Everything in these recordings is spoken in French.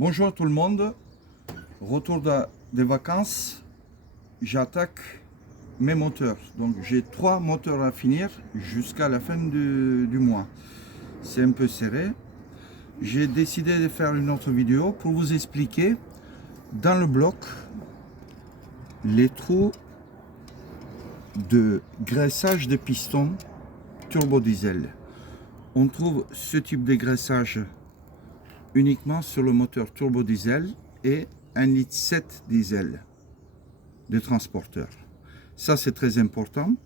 Bonjour tout le monde, retour des vacances, j'attaque mes moteurs. Donc j'ai 3 moteurs à finir jusqu'à la fin du mois. C'est un peu serré. J'ai décidé de faire une autre vidéo pour vous expliquer dans le bloc les trous de graissage de piston turbo diesel. On trouve ce type de graissage uniquement sur le moteur turbo diesel et 1,7 litre diesel de transporteur. Ça c'est très important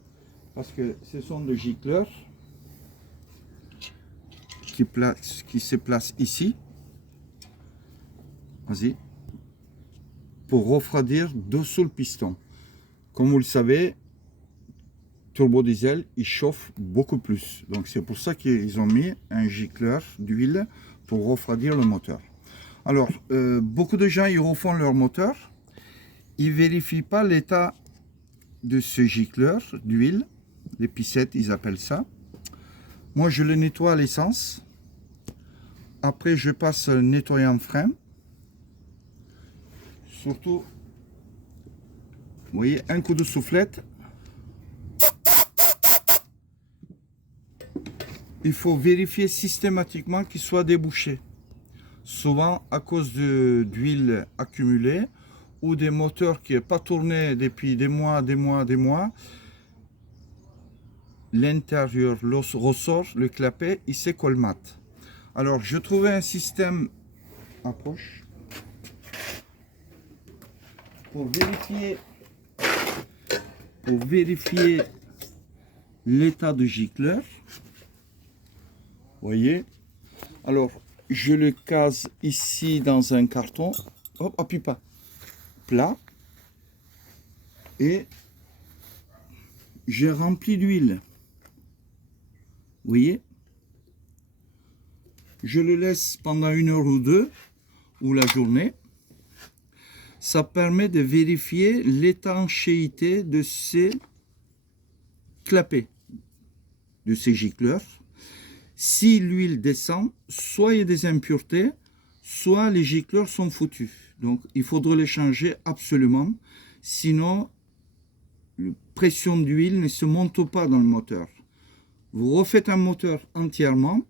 parce que ce sont des gicleurs qui se placent ici. Vas-y. Pour refroidir dessous le piston. Comme vous le savez, turbo diesel il chauffe beaucoup plus. Donc c'est pour ça qu'ils ont mis un gicleur d'huile pour refroidir le moteur. Alors, beaucoup de gens ils refont leur moteur. Ils ne vérifient pas l'état de ce gicleur d'huile. Les pissettes, ils appellent ça. Moi, je le nettoie à l'essence. Après, je passe le nettoyant frein. Surtout, vous voyez, un coup de soufflette. Il faut vérifier systématiquement qu'il soit débouché. Souvent, à cause d'huile accumulée ou des moteurs qui n'ont pas tourné depuis des mois, l'intérieur, l'os ressort, le clapet, il se colmate. Alors, je trouvais un système approche pour vérifier l'état de gicleur. Voyez, alors je le case ici dans un carton, hop, appuie pas, plat, et j'ai rempli d'huile. Vous voyez, je le laisse pendant 1 heure ou 2 ou la journée. Ça permet de vérifier l'étanchéité de ces clapets, de ces gicleurs. Si l'huile descend, soit il y a des impuretés, soit les gicleurs sont foutus. Donc il faudrait les changer absolument, sinon la pression d'huile ne se monte pas dans le moteur. Vous refaites un moteur entièrement,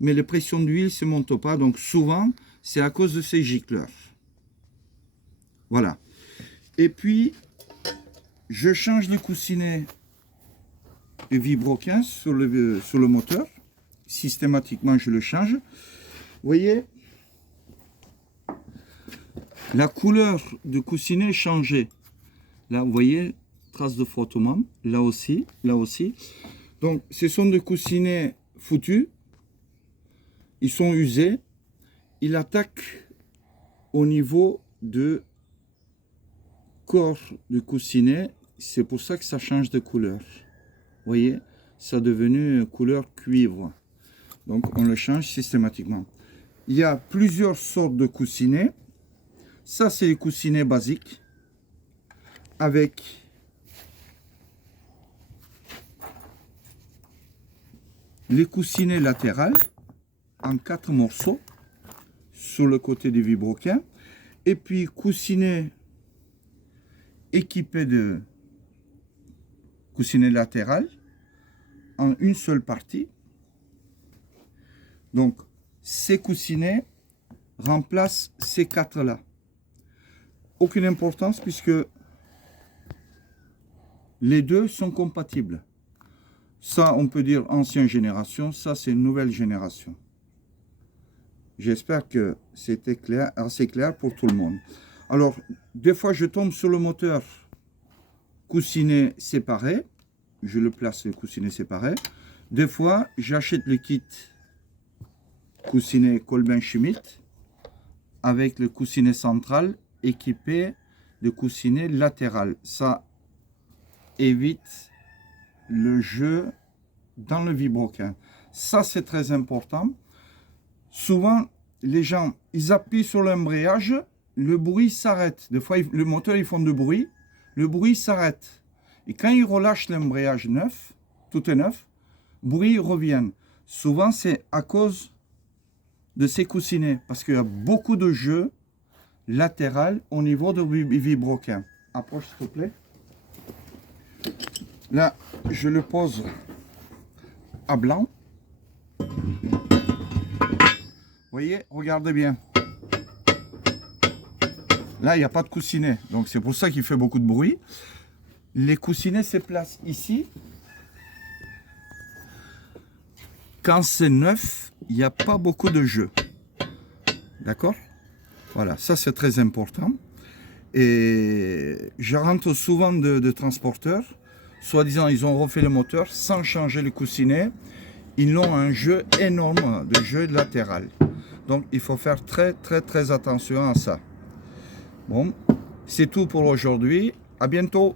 mais la pression d'huile ne se monte pas, donc souvent c'est à cause de ces gicleurs. Voilà. Et puis je change le coussinet de Vibro 15 sur le moteur. Systématiquement je le change. Vous voyez, la couleur du coussinet est changée. Là vous voyez, trace de frottement, là aussi. Donc ce sont des coussinets foutus, ils sont usés, ils attaquent au niveau de corps du coussinet, c'est pour ça que ça change de couleur. Vous voyez, ça est devenu couleur cuivre. Donc on le change systématiquement. Il y a plusieurs sortes de coussinets. Ça c'est les coussinets basiques avec les coussinets latérales en 4 morceaux sur le côté du vibroquin, et puis coussinets équipés de coussinets latéral en une seule partie. Donc, ces coussinets remplacent ces 4-là. Aucune importance puisque les deux sont compatibles. Ça, on peut dire ancienne génération. Ça, c'est une nouvelle génération. J'espère que c'était clair, assez clair pour tout le monde. Alors, des fois, je tombe sur le moteur coussinet séparé. Je le place le coussinet séparé. Des fois, j'achète le kit coussinet Kolben Schmidt avec le coussinet central équipé de coussinet latéral. Ça évite le jeu dans le vibroquin. Ça c'est très important. Souvent les gens ils appuient sur l'embrayage, le bruit s'arrête. Des fois le moteur ils font du bruit, le bruit s'arrête. Et quand ils relâchent l'embrayage neuf, tout est neuf, bruit revient. Souvent c'est à cause de ces coussinets parce qu'il y a beaucoup de jeu latéral au niveau de vibroquin. Approche s'il te plaît. Là, je le pose à blanc. Vous voyez, regardez bien. Là, il n'y a pas de coussinet, donc c'est pour ça qu'il fait beaucoup de bruit. Les coussinets se placent ici. Quand c'est neuf, il n'y a pas beaucoup de jeu. D'accord? Voilà, ça c'est très important. Et je rentre souvent de transporteurs. Soi-disant, ils ont refait le moteur sans changer le coussinet. Ils ont un jeu énorme de jeu latéral. Donc, il faut faire très attention à ça. Bon, c'est tout pour aujourd'hui. À bientôt.